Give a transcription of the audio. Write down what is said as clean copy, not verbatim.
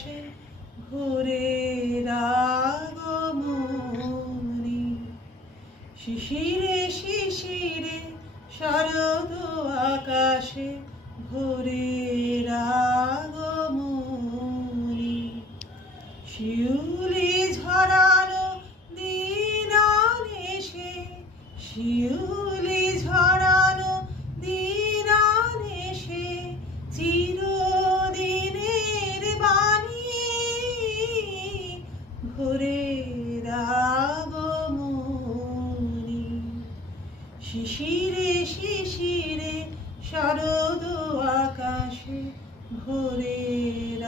আকাশে ভোরের আগমনী। শিশিরে শিশিরে শরৎ আকাশে ভোরের আগমনী। শিউলি ঝরানো দিন আনেসে, শিউলি ঝরানো দিন আনেসে, চিরদিনের বাণী ভোরের আগমনী। শিশিরে শিশিরে শরৎ আকাশে ভোরের